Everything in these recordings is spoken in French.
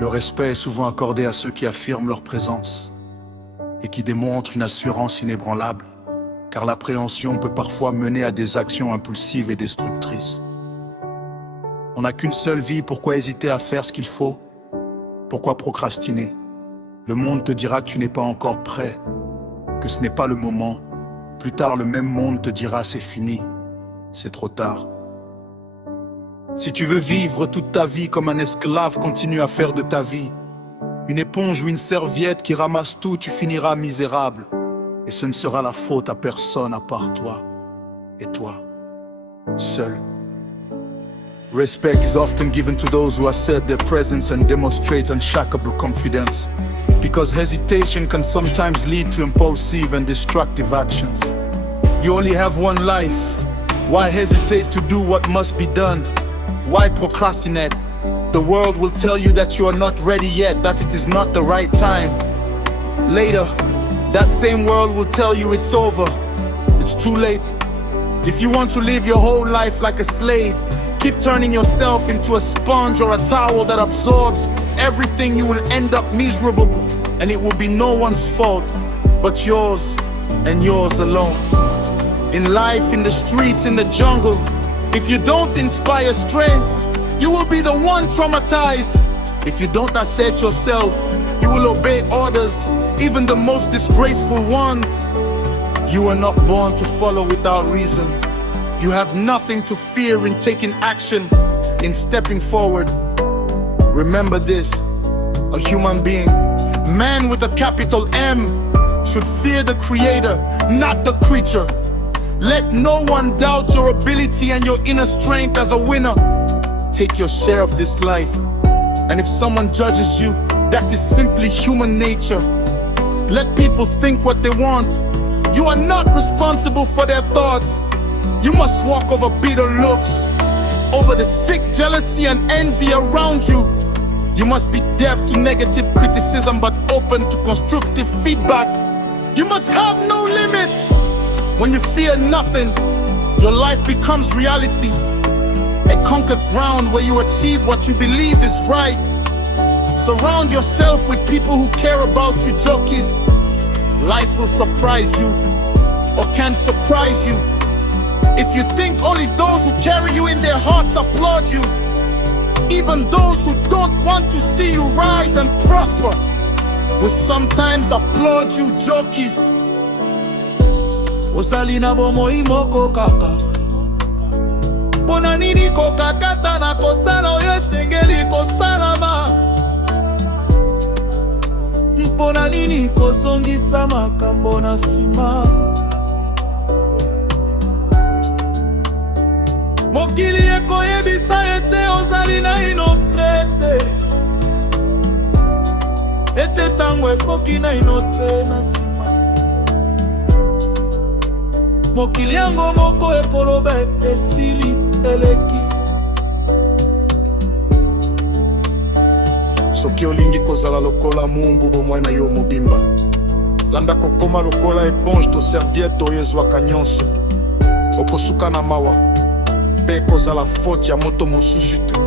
Le respect est souvent accordé à ceux qui affirment leur présence et qui démontrent une assurance inébranlable, car l'appréhension peut parfois mener à des actions impulsives et destructrices. On n'a qu'une seule vie, pourquoi hésiter à faire ce qu'il faut? Pourquoi procrastiner? Le monde te dira que tu n'es pas encore prêt, que ce n'est pas le moment. Plus tard, le même monde te dira c'est fini, c'est trop tard. Si tu veux vivre toute ta vie comme un esclave, continue à faire de ta vie une éponge ou une serviette qui ramasse tout, tu finiras misérable. Et ce ne sera la faute à personne à part toi et toi, seul. Respect is often given to those who assert their presence and demonstrate unshakable confidence, because hesitation can sometimes lead to impulsive and destructive actions. You only have one life. Why hesitate to do what must be done? Why procrastinate? The world will tell you that you are not ready yet, that it is not the right time. Later, that same world will tell you it's over, it's too late. If you want to live your whole life like a slave, keep turning yourself into a sponge or a towel that absorbs everything, you will end up miserable, and it will be no one's fault but yours and yours alone. In life, in the streets, in the jungle, if you don't inspire strength, you will be the one traumatized. If you don't assert yourself, you will obey orders, even the most disgraceful ones. You were not born to follow without reason. You have nothing to fear in taking action, in stepping forward. Remember this, a human being, man with a capital M, should fear the creator, not the creature. Let no one doubt your ability and your inner strength as a winner. Take your share of this life, and if someone judges you, that is simply human nature. Let people think what they want. You are not responsible for their thoughts. You must walk over bitter looks, over the sick jealousy and envy around you. You must be deaf to negative criticism but open to constructive feedback. You must have no limits. When you fear nothing, your life becomes reality. A conquered ground where you achieve what you believe is right. Surround yourself with people who care about you, jockeys. Life will surprise you, or can surprise you. If you think only those who carry you in their hearts applaud you, even those who don't want to see you rise and prosper will sometimes applaud you, jockeys. Osalina bomo imoko kaka, pona nini kokakata na kosala oyo esengeli kosalama, mpona nini kozongisa makambo na sima. Mokili ekoyebisa ete ozali na ino prete, ete tango ekoki na ino te na sima. Mokili yango moko ekoloba esili eleki. Soki olingi kozala lokola mumbu bomoi na yo mobimba, landa kokoma lokola éponge to serviette oyo ezwaka nyonso. Okosuka na mawa, mpe kozala faute ya moto mosusu te,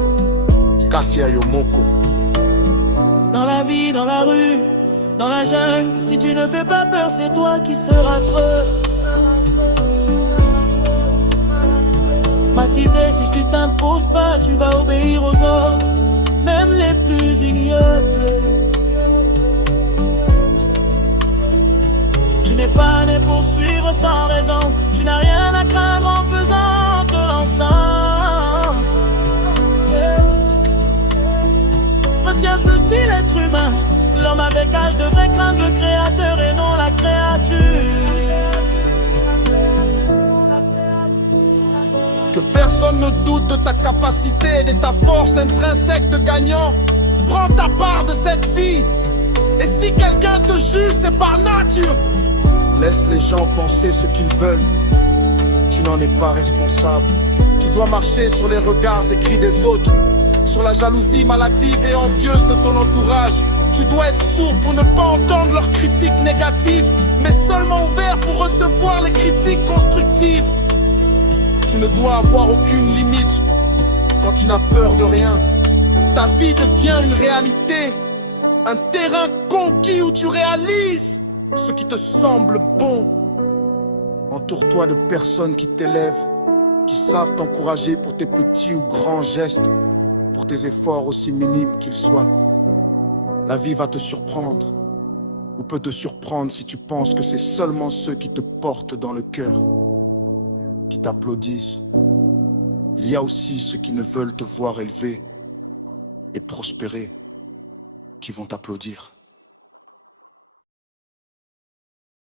kasi ya yo moko. Dans la vie, dans la rue, dans la jungle, si tu ne fais pas peur, c'est toi qui seras creux. Matisé, si tu t'imposes pas, tu vas obéir aux ordres, même les plus ignobles. Tu n'es pas né pour suivre sans raison, tu n'as rien à craindre en faisant de l'encens. Retiens ceci, l'être humain, l'homme avec âge devrait craindre le créateur et non la créature. Que personne ne doute de ta capacité et de ta force intrinsèque de gagnant. Prends ta part de cette vie. Et si quelqu'un te juge, c'est par nature. Laisse les gens penser ce qu'ils veulent. Tu n'en es pas responsable. Tu dois marcher sur les regards écrits des autres, sur la jalousie maladive et envieuse de ton entourage. Tu dois être sourd pour ne pas entendre leurs critiques négatives, mais seulement ouvert pour recevoir les critiques constructives. Tu ne dois avoir aucune limite quand tu n'as peur de rien. ta vie devient une réalité, un terrain conquis où tu réalises ce qui te semble bon. Entoure-toi de personnes qui t'élèvent, qui savent t'encourager pour tes petits ou grands gestes, pour tes efforts aussi minimes qu'ils soient. La vie va te surprendre, ou peut te surprendre si tu penses que c'est seulement ceux qui te portent dans le cœur qui t'applaudissent. Il y a aussi ceux qui ne veulent te voir élever et prospérer, qui vont t'applaudir.